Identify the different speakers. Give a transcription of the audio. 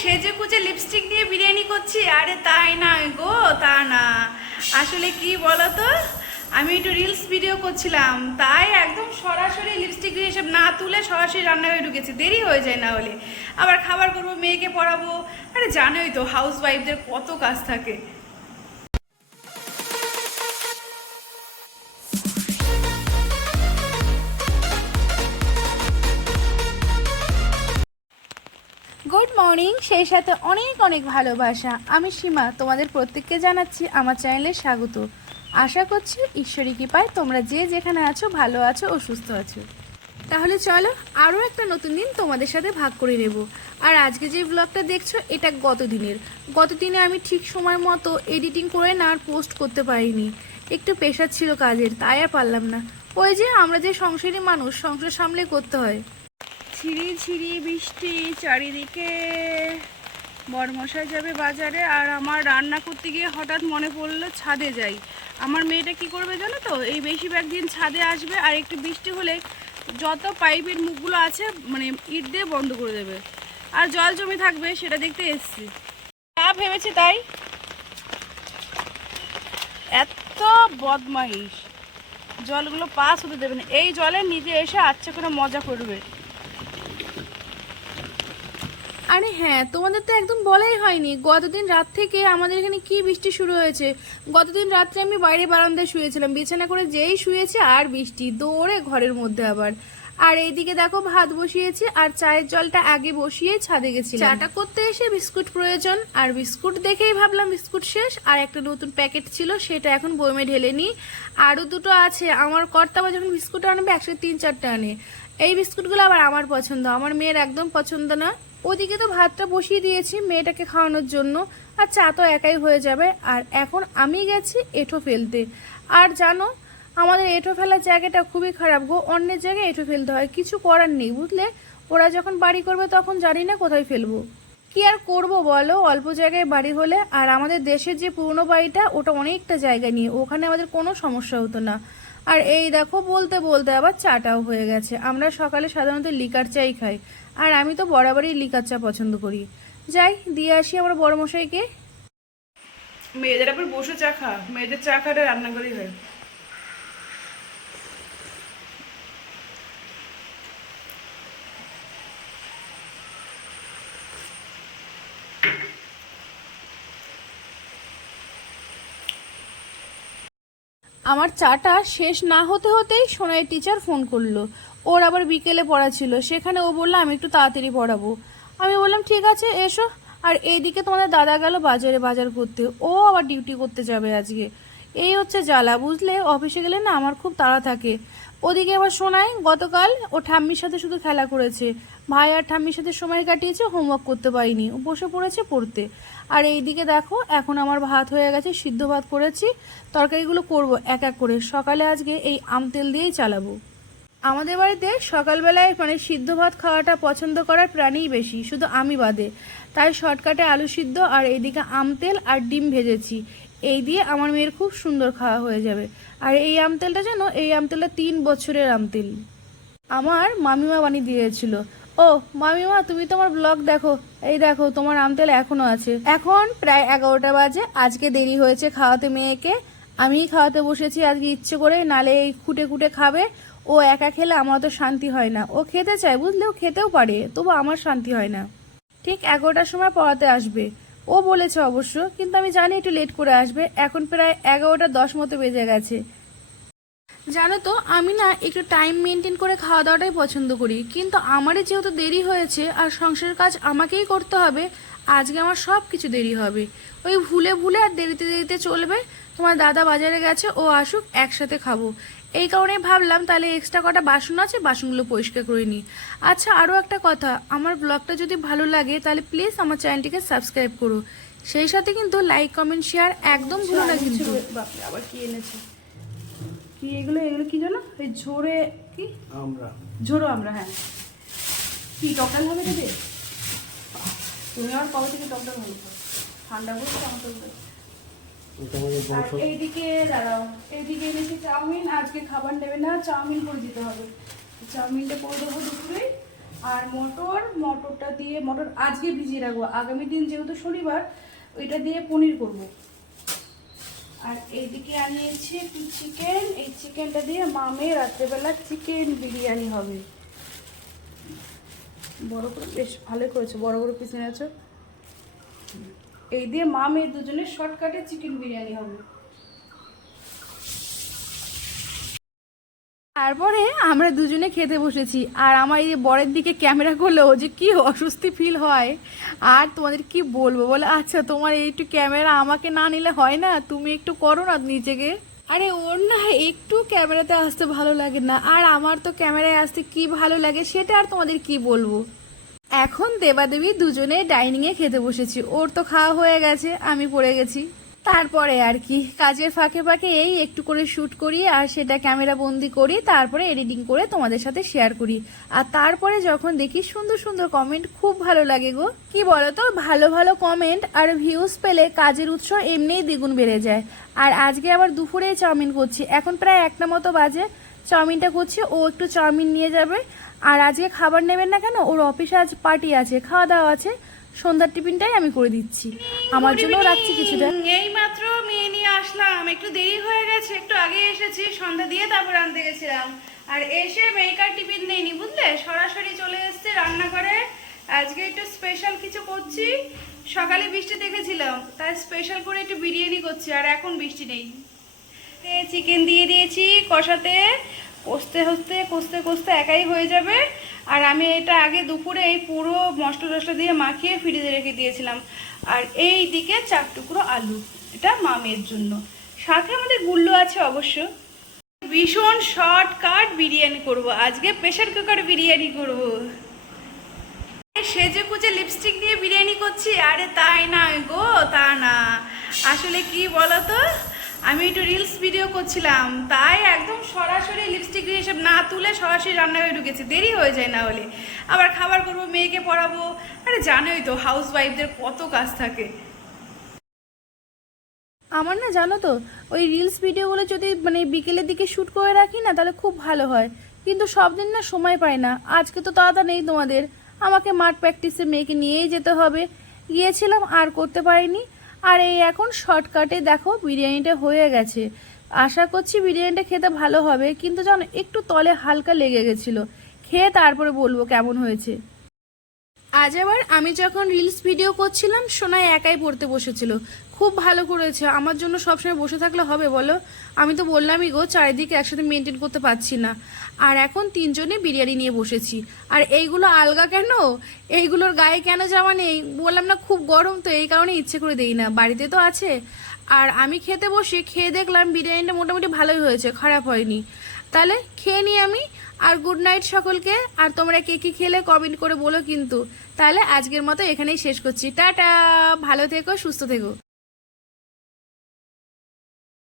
Speaker 1: সেজে কুচে লিপস্টিক দিয়ে বিরিয়ানি করছি। আরে তাই না গো, তা না। আসলে কি বলতো? আমি একটু রিলস ভিডিও করছিলাম, তাই একদম সরাসরি লিপস্টিক দিয়ে এসব না তুলে সরাসরি রান্না হয়ে ঢুকেছি। দেরি হয়ে যায় না হলে। আবার খাবার করব, মেয়েকে পড়াবো। আরে জানোই তো হাউস ওয়াইফদের কত কাজ থাকে। মর্নিং, সেই সাথে অনেক অনেক ভালোবাসা। আমি সীমা, তোমাদের প্রত্যেককে জানাচ্ছি আমার চ্যানেলে স্বাগত। আশা করছি ঈশ্বরী কৃপায় তোমরা যে যেখানে আছো, ভালো আছো ও সুস্থ আছো। তাহলে চলো, আরও একটা নতুন দিন তোমাদের সাথে ভাগ করে নেব। আর আজকে যে ব্লগটা দেখছ, এটা গত দিনের গত দিনে আমি ঠিক সময় মতো এডিটিং করে না আর পোস্ট করতে পারিনি। একটু প্রেশার ছিল কাজের, তাই আর পারলাম না। ওই যে আমরা যে সংসারী মানুষ, সংসার সামলে করতে হয়। ছিড়ি ছিড়ি বৃষ্টি চারিদিকে। বরমশাই যাবে বাজারে আর আমার রান্না করতে গিয়ে হঠাৎ মনে পড়ল ছাদে যাই। আমার মেয়েটা কি করবে জানো তো? এই বেশিরভাগ দিন ছাদে আসবে আর একটু বৃষ্টি হলে যত পাইপের মুখগুলো আছে মানে ইট দিয়ে বন্ধ করে দেবে। আর জল জমে থাকবে, সেটা দেখতে এসছি। যা ভেবেছে তাই। এত বদমাইশ। জলগুলো পাস হতে দেবে না। এই জলে নিজে এসে আচ্ছা করে মজা করবে। আরে হ্যাঁ তোমাদের তো একদম বলাই হয়নি। গতদিন রাত থেকে আমাদের এখানে কি বৃষ্টি শুরু হয়েছে? গতদিন রাত্রে আমি বাইরে বারান্দায় শুয়েছিলাম। বিছানা করে যেই শুয়েছে আর বৃষ্টি, দৌড়ে ঘরের মধ্যে আবার। আর এইদিকে দেখো ভাত বসিয়েছি আর চায়ের জলটা আগে বসিয়ে ছাদে গেছি চাটা করতে এসে বিস্কুট প্রয়োজন। আর বিস্কুট দেখেই ভাবলাম বিস্কুট শেষ। আর একটা নতুন প্যাকেট ছিল, সেটা এখন বইমে ঢেলে নিই আরও দুটো আছে। আমার কর্তা আবার যখন বিস্কুট আনবে একশো তিন চারটে আনে। এই বিস্কুটগুলো আবার আমার পছন্দ। আমার মেয়ের একদম পছন্দ না। ওদিকে তো ভাতটা বসিয়ে দিয়েছি মেয়েটাকে খাওয়ানোর জন্য। আর চা তো একাই হয়ে যাবে। আর এখন আমি গেছি এঁঠো ফেলতে। আর জানো, আমাদের এঁঠো ফেলার জায়গাটা খুবই খারাপ গো। অন্যের জায়গায় এঁঠো ফেলতে হয়, কিছু করার নেই, বুঝলে? ওরা যখন বাড়ি করবে তখন জানি না কোথায় ফেলব। কি আর করব বলো? অল্প জায়গায় বাড়ি হলে আর আমাদের দেশের যে পুরনো বাড়িটা, ওটা অনেকটা জায়গা নিয়ে। ওখানে আমাদের কোনো সমস্যা হতো না। আর এই দেখো, বলতে বলতে আবার চাটাও হয়ে গেছে। আমরা সকালে সাধারণত লিকার চাই খাই। আর আমি তো বরাবরই লিকার চা পছন্দ করি। যাই দিয়ে আসি আমার বড় মশাইকে। মেয়েদের আবার বসে চা খা। মেয়েদের চা খাটা রান্না করেই হয়। আমার চাটা শেষ না হতে হতেই সোনাই টিচার ফোন করল। ওর আবার বিকেলে পড়া ছিল। সেখানে ও বলল, আমি একটু তাড়াতাড়ি পড়াবো। আমি বললাম, ঠিক আছে, এসো। আর এইদিকে তোমাদের দাদা গেল বাজারে বাজার করতে। ও আবার ডিউটি করতে যাবে আজকে। এই হচ্ছে জ্বালা, বুঝলে? অফিসে গেলে না আমার খুব তাড়া থাকে। ওদিকে আবার শোনাই গতকাল ও ঠাম্মির সাথে শুধু খেলা করেছে। ভাই আর ঠাম্মির সাথে সময় কাটিয়েছে হোমওয়ার্ক করতে পারিনি, বসে পড়েছে পড়তে। আর এইদিকে দেখো, এখন আমার ভাত হয়ে গেছে, সিদ্ধ ভাত করেছি, তরকারিগুলো করব এক এক করে। সকালে আজকে এই আম তেল দিয়েই চালাবো। আমাদের বাড়িতে সকালবেলায় মানে সিদ্ধ ভাত খাওয়াটা পছন্দ করার প্রাণীই বেশি, শুধু আমি বাদে। তাই শর্টকাটে আলু সিদ্ধ আর এইদিকে আম তেল আর ডিম ভেজেছি। এই দিয়ে আমার মেয়ের খুব সুন্দর খাওয়া হয়ে যাবে। আর এই আম তেলটা জানো? এই আম তেলটা তিন বছরের আম তেল। আমার মামিমা বানিয়ে দিয়েছিল। ও, মামিমা, তুমি তোমার ব্লগ দেখো। এই দেখো, তোমার আম তেল এখনও আছে। এখন প্রায় এগারোটা বাজে। আজকে দেরি হয়েছে খাওয়াতে মেয়েকে। আমিই খাওয়াতে বসেছি। আজকে ইচ্ছে করে নালে এই খুঁটে খুঁটে খাবে। ও একা খেলে আমার তো শান্তি হয় না। ও খেতে চায়, বুঝলে? ও খেতেও পারে তবু আমার শান্তি হয় না। ঠিক এগারোটার সময় পড়াতে আসবে। ও বলেছে অবশ্য, কিন্তু আমি জানি একটু লেট করে আসবে। এখন প্রায় এগারোটা দশ মতো বেজে গেছে। জানো তো, আমি না একটু টাইম মেনটেন করে খাওয়া দাওয়াটাই পছন্দ করি। কিন্তু আমারই যেহেতু দেরি হয়েছে আর সংসারের কাজ আমাকেই করতে হবে, আজকে আমার সব কিছু দেরি হবে। ওই ভুলে ভুলে আর দেরিতে দেরিতে চলবে, তোমার দাদা বাজারে গেছে, ও আসুক, একসাথে খাব। এই কারণে ভাবলাম তাহলে এক্সট্রা কটা বাসন আছে বাসনগুলো পরিষ্কার করে নিই। আচ্ছা আরও একটা কথা আমার ব্লগটা যদি ভালো লাগে তাহলে প্লিজ আমার চ্যানেলটিকে সাবস্ক্রাইব করো। সেই সাথে কিন্তু লাইক কমেন্ট শেয়ার একদম ভুলো না কিন্তু। বাপরে আবার কি এনেছে? কি এগুলো এগুলো কি জানো এই ঝোরে কি?
Speaker 2: আমরা।
Speaker 1: ঝোড়ো আমরা হ্যাঁ। কি টকটাল হবে দেবে তুমি আর কবে থেকে টকটাল হবে ঠান্ডা বলছে আমার আর এইদিকে দাঁড়াও এইদিকে এনেছি চাউমিন আজকে খাবার নেবে না চাউমিন করে দিতে হবে। চাউমিনটা করে দেবো দুপুরে আর মটর মটরটা দিয়ে মটর আজকে ভিজিয়ে রাখব। আগামী দিন যেহেতু শনিবার ওইটা দিয়ে পনির করব। আর এইদিকে আনিয়েছি একটু চিকেন এই চিকেনটা দিয়ে মামে রাত্রেবেলা চিকেন বিরিয়ানি হবে। বড় করে বেশ ভালোই করেছ বড় বড় পিস এনেছো। এই দিয়ে মা মেয়ে দুজনের শর্টকাটে চিকেন বিরিয়ানি হবে। তারপরে আমরা দুজনে খেতে বসেছি আর আমার এই বরের দিকে ক্যামেরা করলেও যে কি অস্বস্তি ফিল হয়। আর তোমাদের কি বলব বলে? আচ্ছা তোমার এই একটু ক্যামেরা আমাকে না নিলে হয় না? তুমি একটু করো না নিজেকে। আরে ওর না একটু ক্যামেরাতে আসতে ভালো লাগে না। আর আমার তো ক্যামেরায় আসতে কি ভালো লাগে সেটা আর তোমাদের কি বলব? এখন দেবাদেবী দুজনে ডাইনিংয়ে খেতে বসেছি। ওর তো খাওয়া হয়ে গেছে, আমি পড়ে গেছি। তারপরে আর কি, কাজের ফাঁকে ফাঁকে এই একটু করে শ্যুট করি আর সেটা ক্যামেরা বন্দি করি, তারপরে এডিটিং করে তোমাদের সাথে শেয়ার করি। আর তারপরে যখন দেখি সুন্দর সুন্দর কমেন্ট খুব ভালো লাগে গো। কি বলতো, ভালো ভালো কমেন্ট আর ভিউজ পেলে কাজের উৎস এমনিই দ্বিগুণ বেড়ে যায়। আর আজকে আবার দুপুরে চাউমিন করছি, এখন প্রায় একটা মতো বাজে। চাউমিনটা করছি, ও একটু চাউমিন নিয়ে যাবে। আর আজকে খাবার নেবেন না কেন? ওর অফিসে আজ পার্টি আছে খাওয়া দাওয়া আছে। সন্ধ্যার টিফিনটাই আমি করে দিচ্ছি। আমার জন্য রাখছি কিছুটা।
Speaker 3: এই মাত্র মেয়ে নিয়ে আসলাম। একটু দেরি হয়ে গেছে একটু আগে এসেছি সন্ধ্যা দিয়ে তারপর আনতে গেছিলাম। আর এসে মেয়েকার টিফিন নেইনি বুঝলে? সরাসরি চলে এসছে রান্না করে আজকে একটু স্পেশাল কিছু করছি। সকালে বৃষ্টি দেখেছিলাম তাই স্পেশাল করে একটু বিরিয়ানি করছি আর এখন বৃষ্টি নেই। চিকেন দিয়ে দিয়েছি কষাতে। কষতে হতে কষতে কষতে একাই হয়ে যাবে। আর আমি এটা আগে দুপুরে এই পুরো মশলা টসলা দিয়ে মাখিয়ে ফ্রিজে রেখে দিয়েছিলাম। আর এই দিকে চার টুকরো আলু, এটা মামের জন্য। সাথে আমাদের গুল্লো আছে অবশ্য। ভীষণ শর্টকাট বিরিয়ানি করব। আজকে প্রেশার কুকার বিরিয়ানি করব। সেজে কুচে লিপস্টিক দিয়ে বিরিয়ানি করছি। আরে তাই না গো, তা না। আসলে কি বলতো? আমি একটু রিলস ভিডিও করছিলাম, তাই একদম সরাসরি লিপস্টিক দিয়ে সব না তুলে সরাসরি রান্নাঘরে ঢুকেছি। দেরি হয়ে যায় না হলে। আবার খাবার করব, মেয়েকে পড়াবো। আরে জানোই তো হাউস ওয়াইফদের কত কাজ থাকে।
Speaker 1: আমার না জানো তো, ওই রিলস ভিডিওগুলো যদি মানে বিকেলের দিকে শ্যুট করে রাখি না, তাহলে খুব ভালো হয়। কিন্তু সব দিন না সময় পাই না। আজকে তো তাড়াতাড়ি নেই তোমাদের। আমাকে মাঠ প্র্যাকটিসে মেয়েকে নিয়েই যেতে হবে। গিয়েছিলাম, আর করতে পারিনি। আর এই এখন শর্টকাটে দেখো বিরিয়ানিটা হয়ে গেছে। আশা করছি বিরিয়ানিটা খেতে ভালো হবে, কিন্তু জানো একটু তলে হালকা লেগে গেছিল। খেয়ে তারপরে বলব কেমন হয়েছে। আজ আবার আমি যখন রিলস ভিডিও করছিলাম, সোনাই একাই পড়তে বসেছিল। খুব ভালো করেছে। আমার জন্য সবসময় বসে থাকলে হবে বলো? আমি তো বললামই গো, চারিদিকে একসাথে মেনটেন করতে পারছি না। আর এখন তিনজনে বিরিয়ানি নিয়ে বসেছি। আর এইগুলো আলগা কেন? এইগুলোর গায়ে কেন জামা নেই? বললাম না, খুব গরম তো, এই কারণে ইচ্ছে করে দেই না। বাড়িতে তো আছে। আর আমি খেতে বসে খেয়ে দেখলাম বিরিয়ানিটা মোটামুটি ভালোই হয়েছে, খারাপ হয়নি। তাহলে খেয়ে নিই আমি, আর গুড নাইট সকলকে, আর তোমরা কে কি খেলে কমেন্ট করে বলো কিন্তু। তাহলে আজকের মতো এখানেই শেষ করছি। টাটা! ভালো থেকো, সুস্থ থেকো।